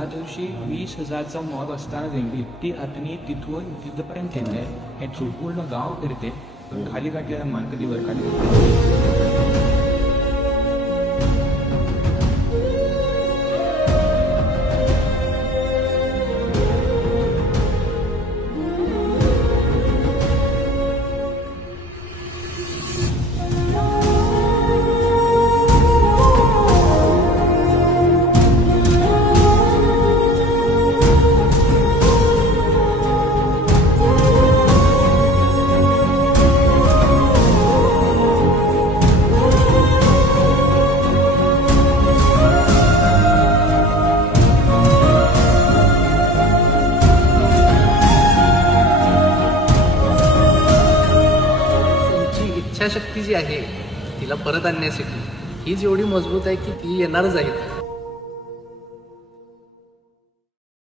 ज्या दिवशी 20,000चा मॉब असताना दिंडी ती आतनी तिथून तिथपर्यंत येते, हे पूर्ण गाव फिरते, खाली काढलेला मान कधी वर काढली. इच्छाशक्ती जी आहे तिला परत आणण्यासाठी ही जेवढी मजबूत आहे की ती येणारच आहे.